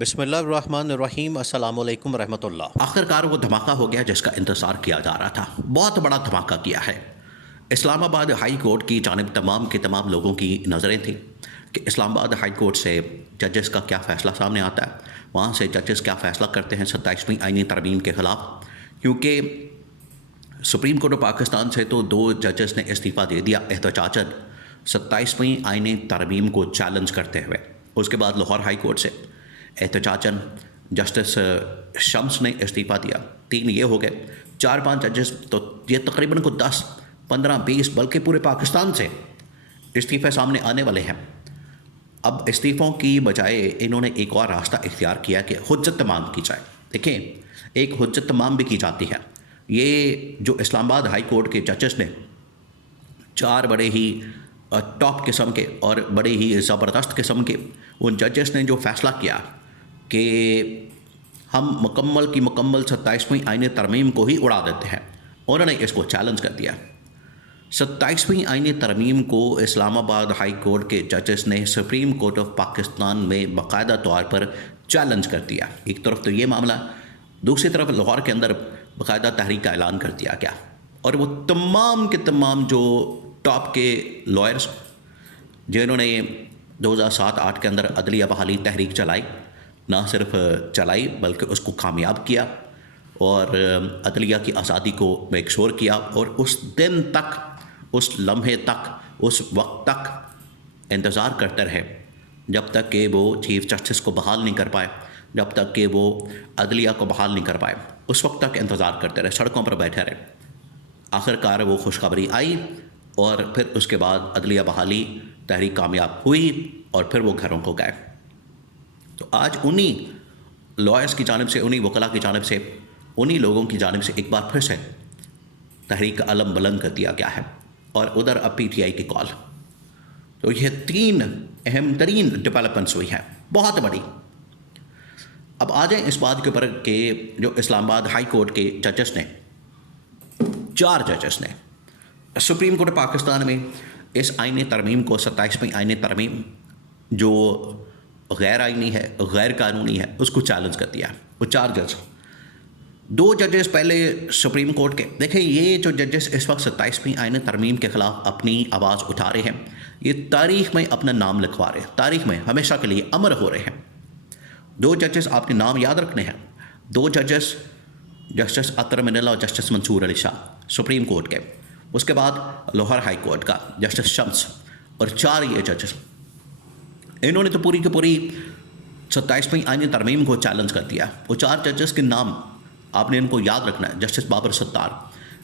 بسم اللہ الرحمن الرحیم۔ السلام علیکم ورحمۃ اللہ۔ آخرکار وہ دھماکہ ہو گیا جس کا انتظار کیا جا رہا تھا۔ بہت بڑا دھماکہ کیا ہے۔ اسلام آباد ہائی کورٹ کی جانب تمام کے تمام لوگوں کی نظریں تھیں کہ اسلام آباد ہائی کورٹ سے ججز کا کیا فیصلہ سامنے آتا ہے، وہاں سے ججز کیا فیصلہ کرتے ہیں 27ویں آئینی ترمیم کے خلاف، کیونکہ سپریم کورٹ آف پاکستان سے تو 2 ججز نے استعفیٰ دے دیا احتجاجاً 27ویں آئینی ترمیم کو چیلنج کرتے ہوئے۔ اس کے بعد لاہور ہائی کورٹ سے احتجاجاً جسٹس شمس نے استعفیٰ دیا، 3 یہ ہو گئے، 4-5 ججز، تو یہ تقریباً کو 10 15 20 بلکہ پورے پاکستان سے استعفے سامنے آنے والے ہیں۔ اب استعفوں کی بجائے انہوں نے ایک اور راستہ اختیار کیا کہ حجت تمام کی جائے۔ دیکھیں، ایک حجت تمام بھی کی جاتی ہے۔ یہ جو اسلام آباد ہائی کورٹ کے ججز نے 4 بڑے ہی ٹاپ قسم کے اور بڑے ہی زبردست قسم کے ان ججز نے جو فیصلہ کیا کہ ہم مکمل کی مکمل 27ویں آئینی ترمیم کو ہی اڑا دیتے ہیں، انہوں نے اس کو چیلنج کر دیا۔ 27ویں آئینی ترمیم کو اسلام آباد ہائی کورٹ کے ججز نے سپریم کورٹ آف پاکستان میں باقاعدہ طور پر چیلنج کر دیا۔ ایک طرف تو یہ معاملہ، دوسری طرف لاہور کے اندر باقاعدہ تحریک کا اعلان کر دیا گیا، اور وہ تمام کے تمام جو ٹاپ کے لائرز جنہوں نے 2007-8 کے اندر عدلیہ بحالی تحریک چلائی، نہ صرف چلائی بلکہ اس کو کامیاب کیا اور عدلیہ کی آزادی کو میک شور کیا، اور اس دن تک، اس لمحے تک، اس وقت تک انتظار کرتے رہے جب تک کہ وہ چیف جسٹس کو بحال نہیں کر پائے، جب تک کہ وہ عدلیہ کو بحال نہیں کر پائے، اس وقت تک انتظار کرتے رہے، سڑکوں پر بیٹھے رہے۔ آخرکار وہ خوشخبری آئی اور پھر اس کے بعد عدلیہ بحالی تحریک کامیاب ہوئی اور پھر وہ گھروں کو گئے۔ تو آج انہی لائرز کی جانب سے، انہی وکلاء کی جانب سے، انہی لوگوں کی جانب سے ایک بار پھر سے تحریک کا علم بلند کر دیا گیا ہے، اور ادھر اب پی ٹی آئی کی کال۔ تو یہ 3 اہم ترین ڈیولپمنٹس ہوئی ہیں، بہت بڑی۔ اب آ جائیں اس بات کے اوپر کہ جو اسلام آباد ہائی کورٹ کے ججز نے، 4 ججز نے سپریم کورٹ پاکستان میں اس آئینی ترمیم کو، 27ویں آئینی ترمیم جو غیر آئینی ہے، غیر قانونی ہے، اس کو چیلنج کر دیا۔ وہ 4 جج، 2 ججز پہلے سپریم کورٹ کے، دیکھیں یہ جو ججز اس وقت 27ویں آئینی ترمیم کے خلاف اپنی آواز اٹھا رہے ہیں، یہ تاریخ میں اپنا نام لکھوا رہے ہیں، تاریخ میں ہمیشہ کے لیے امر ہو رہے ہیں۔ 2 ججز آپ نے نام یاد رکھنے ہیں، 2 ججز جسٹس اطہر منالہ اور جسٹس منصور علی شاہ سپریم کورٹ کے، اس کے بعد لاہور ہائی کورٹ کا جسٹس شمس، اور 4 یہ ججز، انہوں نے تو پوری کی پوری 27ویں آئینی ترمیم کو چیلنج کر دیا۔ وہ 4 ججز کے نام آپ نے ان کو یاد رکھنا ہے: جسٹس بابر ستار،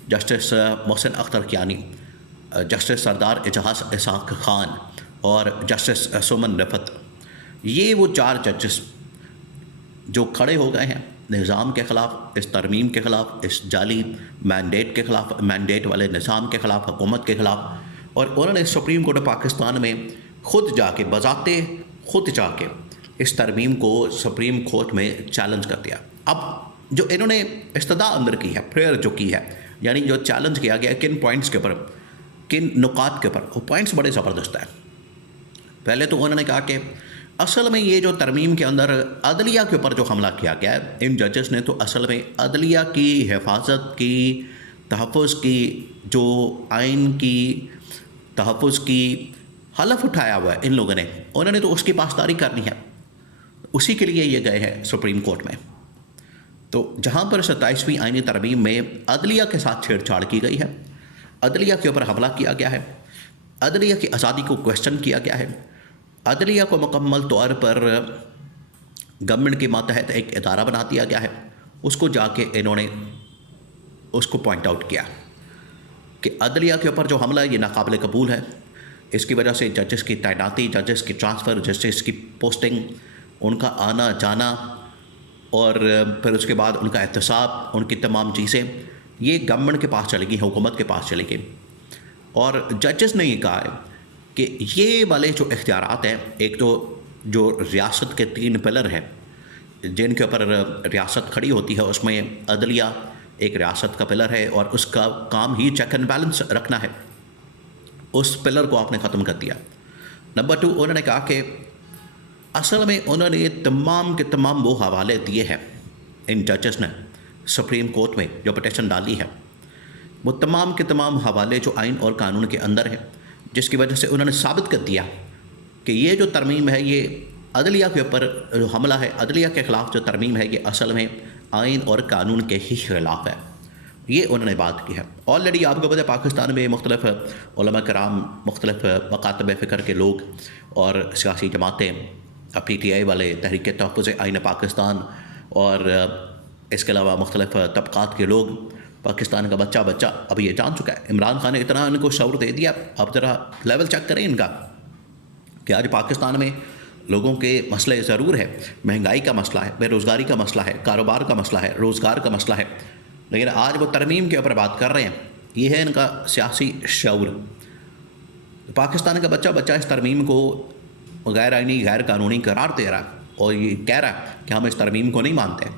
جسٹس محسن اختر کیانی، جسٹس سردار اجاز اسحاق خان اور جسٹس سومن رفت۔ یہ وہ 4 ججز جو کھڑے ہو گئے ہیں نظام کے خلاف، اس ترمیم کے خلاف، اس جعلی مینڈیٹ کے خلاف، مینڈیٹ والے نظام کے خلاف، حکومت کے خلاف، اور انہوں نے سپریم کورٹ آف پاکستان میں خود جا کے، بذاتے خود جا کے اس ترمیم کو سپریم کورٹ میں چیلنج کر دیا۔ اب جو انہوں نے استدعا اندر کی ہے، پریئر جو کی ہے، یعنی جو چیلنج کیا گیا کن پوائنٹس کے اوپر، کن نکات کے اوپر، وہ پوائنٹس بڑے زبردست ہیں۔ پہلے تو انہوں نے کہا کہ اصل میں یہ جو ترمیم کے اندر عدلیہ کے اوپر جو حملہ کیا گیا ہے، ان ججز نے تو اصل میں عدلیہ کی حفاظت کی، تحفظ کی، جو آئین کی تحفظ کی حلف اٹھایا ہوا ہے ان لوگوں نے، انہوں نے تو اس کی پاسداری کرنی ہے، اسی کے لیے یہ گئے ہیں سپریم کورٹ میں۔ تو جہاں پر 27ویں آئینی ترمیم میں عدلیہ کے ساتھ چھیڑ چھاڑ کی گئی ہے، عدلیہ کے اوپر حملہ کیا گیا ہے، عدلیہ کی آزادی کو کویسچن کیا گیا ہے، عدلیہ کو مکمل طور پر گورنمنٹ کے ماتحت ایک ادارہ بنا دیا گیا ہے، اس کو جا کے انہوں نے اس کو پوائنٹ آؤٹ کیا کہ عدلیہ کے اوپر جو حملہ ہے یہ ناقابل قبول ہے۔ اس کی وجہ سے ججز کی تعیناتی، ججز کی ٹرانسفر، ججز کی پوسٹنگ، ان کا آنا جانا، اور پھر اس کے بعد ان کا احتساب، ان کی تمام چیزیں یہ گورنمنٹ کے پاس چلے گی، حکومت کے پاس چلے گی۔ اور ججز نے یہ کہا ہے کہ یہ والے جو اختیارات ہیں، ایک تو جو ریاست کے 3 پلر ہیں جن کے اوپر ریاست کھڑی ہوتی ہے، اس میں عدلیہ ایک ریاست کا پلر ہے، اور اس کا کام ہی چیک اینڈ بیلنس رکھنا ہے، اس پلر کو آپ نے ختم کر دیا۔ نمبر 2، انہوں نے کہا کہ اصل میں انہوں نے تمام کے تمام وہ حوالے دیے ہیں ان ججز نے سپریم کورٹ میں جو پٹیشن ڈالی ہے، وہ تمام کے تمام حوالے جو آئین اور قانون کے اندر ہیں، جس کی وجہ سے انہوں نے ثابت کر دیا کہ یہ جو ترمیم ہے یہ عدلیہ کے اوپر جو حملہ ہے، عدلیہ کے خلاف جو ترمیم ہے یہ اصل میں آئین اور قانون کے ہی خلاف ہے۔ یہ انہوں نے بات کی ہے۔ آلریڈی آپ کو پتہ ہے پاکستان میں مختلف علماء کرام، مختلف مکاتب فکر کے لوگ اور سیاسی جماعتیں، پی ٹی آئی والے، تحریک تحفظ آئین پاکستان اور اس کے علاوہ مختلف طبقات کے لوگ، پاکستان کا بچہ اب یہ جان چکا ہے۔ عمران خان نے اتنا ان کو شعور دے دیا، اب ذرا لیول چیک کریں ان کا کہ آج پاکستان میں لوگوں کے مسئلے ضرور ہے، مہنگائی کا مسئلہ ہے، بے روزگاری کا مسئلہ ہے، کاروبار کا مسئلہ ہے، روزگار کا مسئلہ ہے، لیکن آج وہ ترمیم کے اوپر بات کر رہے ہیں۔ یہ ہے ان کا سیاسی شعور۔ پاکستان کا بچہ اس ترمیم کو غیر آئینی، غیر قانونی قرار دے رہا ہے اور یہ کہہ رہا ہے کہ ہم اس ترمیم کو نہیں مانتے۔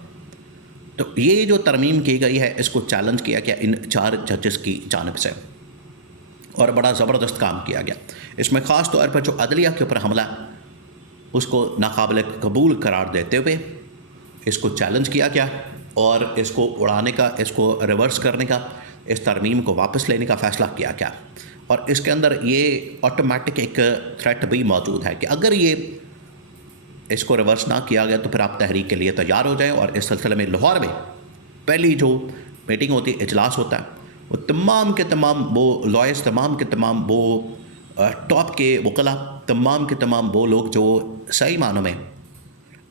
تو یہ جو ترمیم کی گئی ہے اس کو چیلنج کیا گیا ان 4 ججز کی جانب سے اور بڑا زبردست کام کیا گیا۔ اس میں خاص طور پر جو عدلیہ کے اوپر حملہ اس کو ناقابل قبول قرار دیتے ہوئے اس کو چیلنج کیا گیا اور اس کو اڑانے کا، اس کو ریورس کرنے کا، اس ترمیم کو واپس لینے کا فیصلہ کیا گیا۔ اور اس کے اندر یہ آٹومیٹک ایک تھریٹ بھی موجود ہے کہ اگر یہ اس کو ریورس نہ کیا گیا تو پھر آپ تحریک کے لیے تیار ہو جائیں۔ اور اس سلسلے میں لاہور میں پہلی جو میٹنگ ہوتی ہے، اجلاس ہوتا ہے، وہ تمام کے تمام وہ لائرز، تمام کے تمام وہ ٹاپ کے وکلاء، تمام کے تمام وہ لوگ جو صحیح معنوں میں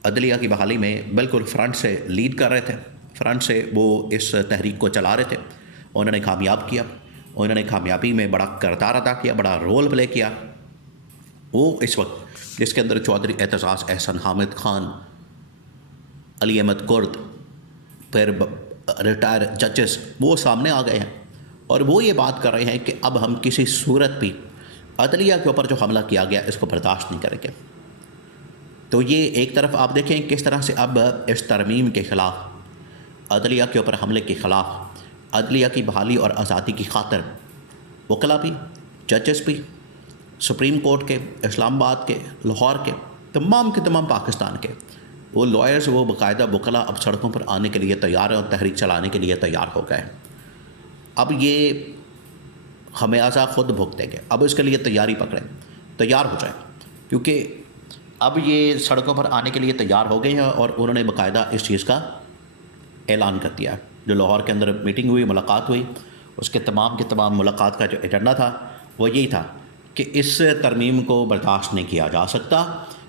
عدلیہ کی بحالی میں بالکل فرنٹ سے لیڈ کر رہے تھے، فرنٹ سے وہ اس تحریک کو چلا رہے تھے، انہوں نے کامیاب کیا، انہوں نے کامیابی میں بڑا کردار ادا کیا، بڑا رول پلے کیا۔ وہ اس وقت جس کے اندر چودھری اعتزاز احسن حامد خان، علی احمد کرد، پھر ریٹائر ججز وہ سامنے آ گئے ہیں اور وہ یہ بات کر رہے ہیں کہ اب ہم کسی صورت بھی عدلیہ کے اوپر جو حملہ کیا گیا اس کو برداشت نہیں کریں گے۔ تو یہ ایک طرف آپ دیکھیں کس طرح سے اب اس ترمیم کے خلاف، عدلیہ کے اوپر حملے کے خلاف، عدلیہ کی بحالی اور آزادی کی خاطر وکلاء بھی، ججز بھی، سپریم کورٹ کے، اسلام آباد کے، لاہور کے، تمام کے تمام پاکستان کے وہ لائرز، وہ باقاعدہ وکلاء اب سڑکوں پر آنے کے لیے تیار ہیں اور تحریک چلانے کے لیے تیار ہو گئے ہیں۔ اب یہ خمیازہ خود بھگتیں گے، اب اس کے لیے تیاری پکڑیں، تیار ہو جائیں، کیونکہ اب یہ سڑکوں پر آنے کے لیے تیار ہو گئے ہیں اور انہوں نے باقاعدہ اس چیز کا اعلان کر دیا ہے۔ جو لاہور کے اندر میٹنگ ہوئی، ملاقات ہوئی، اس کے تمام ملاقات کا جو ایجنڈا تھا وہ یہی تھا کہ اس ترمیم کو برداشت نہیں کیا جا سکتا۔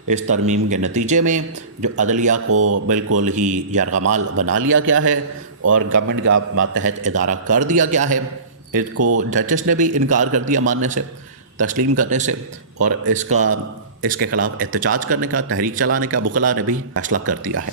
اس ترمیم کے نتیجے میں جو عدلیہ کو بالکل ہی یرغمال بنا لیا گیا ہے اور گورنمنٹ کا ماتحت ادارہ کر دیا گیا ہے، اس کو ججز نے بھی انکار کر دیا ماننے سے، تسلیم کرنے سے، اور اس کے خلاف احتجاج کرنے کا، تحریک چلانے کا وکلاء نے بھی فیصلہ کر دیا ہے۔